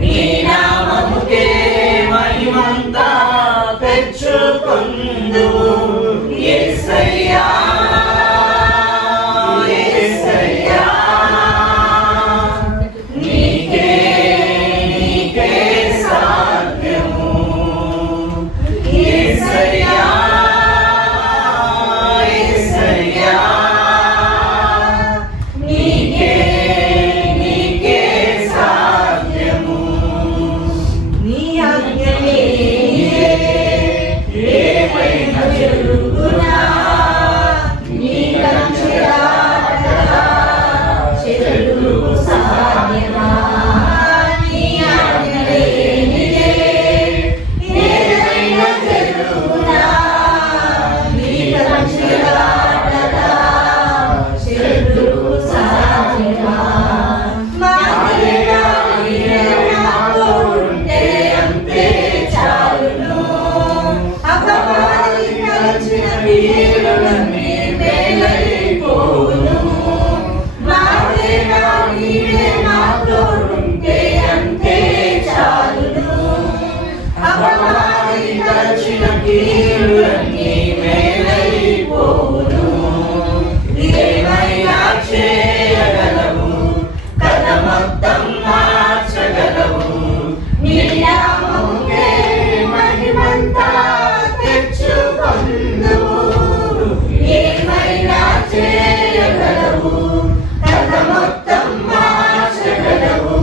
నీ నామముకే మహిమంతా తెచ్చుకొందువు. పొందువు యేసయ్యా యేసయ్యా నీకే నీకే సాధ్యము యేసయ్యా యేసయ్యా నీకే నీకే సాధ్యము నీ ఆజ్ఞలే ఏమైనా జరుగునా నీ కంచెలాటగా చెరువు సాధ్యమా నీ ఆజ్ఞలే ఏమైనా జరుగునా నీ కంచెలాటగా చెరువు సాధ్యమా మాదేవా నీవే నాతో ఉంటే అంతే చాలును అపవాది తలచిన వీరులన్నీ మేలైపోవును మాదేవా నీవే నాతో ఉంటే అంతే చాలును అపవాది తలచిన వీరులన్నీ మేలైపోవును ఏమైనా చేయగలవు కథ మొత్తం మార్చగలవు నీ నామముకే మహిమంతా తెచ్చుకొందువు ఏమైనా చేయగలవు కథ మొత్తం మార్చగలవు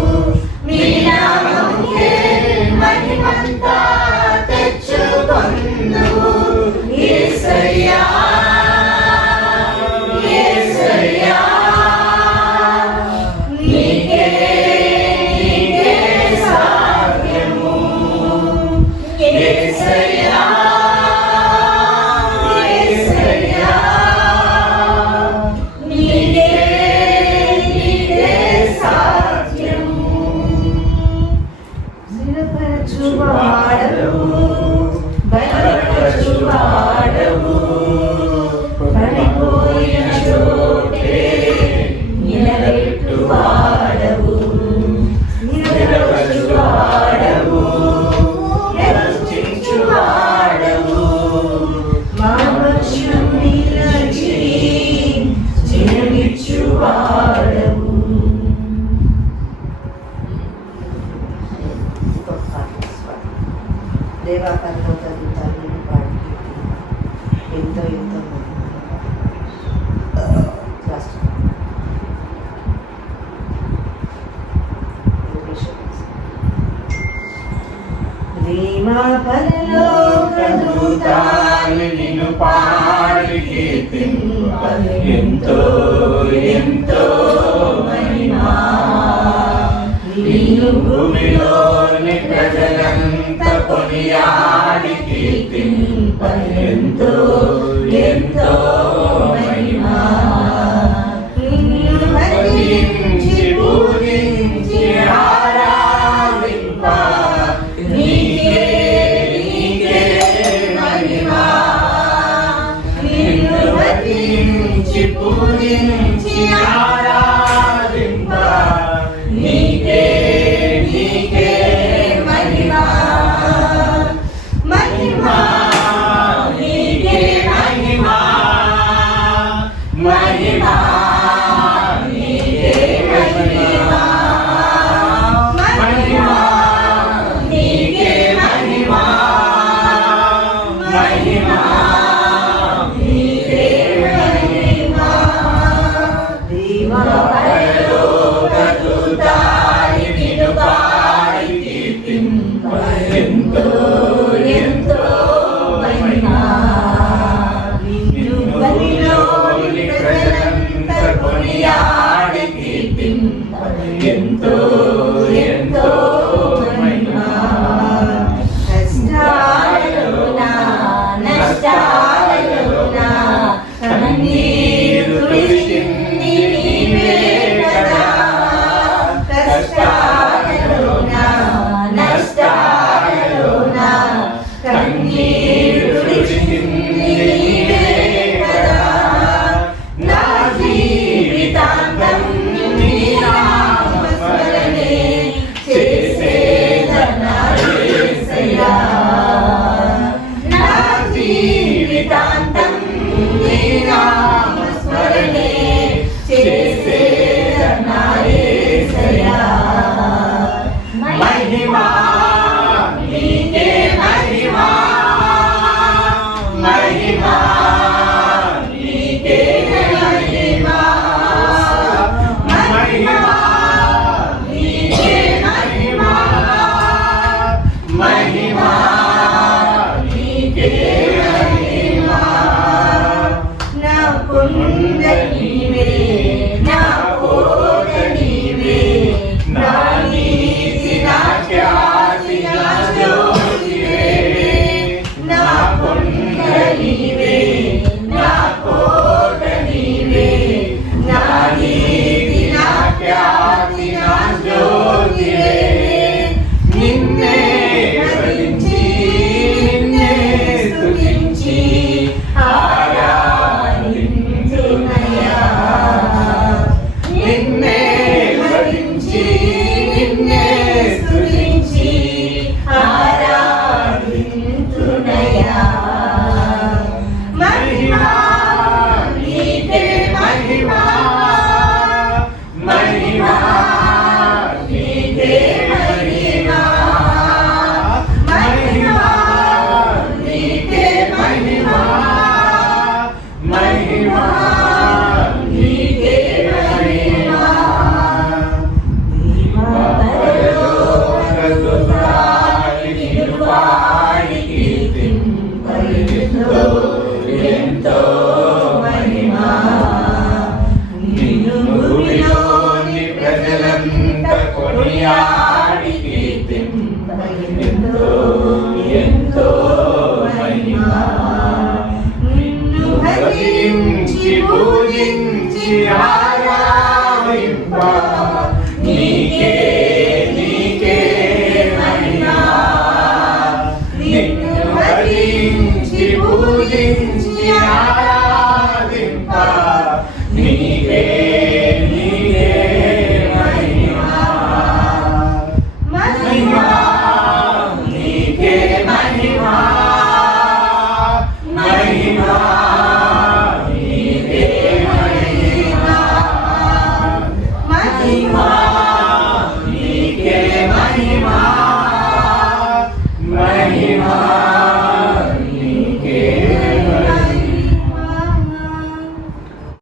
నీ నామముకే మహిమంతా తెచ్చుకొందువు యేసయ్యా యేసయ్యా నీకే నీకే సాధ్యము యేసయ్యా యేసయ్యా నీకే నీకే సాధ్యము స్థిరపరచువాడవు బలపరచువాడవు పడిపోయిన చోటే నిలబెట్టువాడవు నిలబెట్టువాడవు రక్షించువాడవు మా పక్షం నిలచి జయమిచ్చువాడవు దేవా పరలోక దూతలను పాడి ఎంతో ఎంతో ప్రేమా పరలోక దూతలు నిన్ను పాడి కీర్తింప ఎంతో ఎంతో మహిమా నిన్ను భూమిలోని ప్రజలంతా కొనియాడి కీర్తింప ఎంతో ఎంతో మహిమా నిన్ను భజించి పూజించి ఆరాధింప నీకే నీకే మహిమా నిన్ను భజించి పూజించి ఆరాధింప నీకే నీకే మహిమా మహిమా నీకే మహిమా మహిమా నీకే మహిమా మహిమా నీకే మహిమా మహిమా నీకే మహిమా దేవా పరలోక దూతలు నిన్ను పాడి కీర్తింప ఎంతో ఎంతో మహిమా నిన్ను బలిలోని ప్రజలంతా కొనియాడి కీర్తింప ఎంతో ఎంతో మహిమా కష్టాలలోనా నష్టాలలోనా కన్నీరు తుడిచింది నీవే కదా కష్టాలలోనా నష్టాలలోనా కన్నీరు తుడిచింది నీవే కదా నా జీవితాంతం నీ నామస్మరణే చేసేదన్నా యేసయ్యా నా జీవితాంతం ఆరాధించునయ్యా. నిన్నే భరించి నిన్నే స్తుతించి ఆరాధించునయ్యా. మహిమా నీకే మహిమా, మహిమా నీకే మహిమా, మహిమా నీకే మహిమా, మహిమా నీకే మహిమా. ఎంతో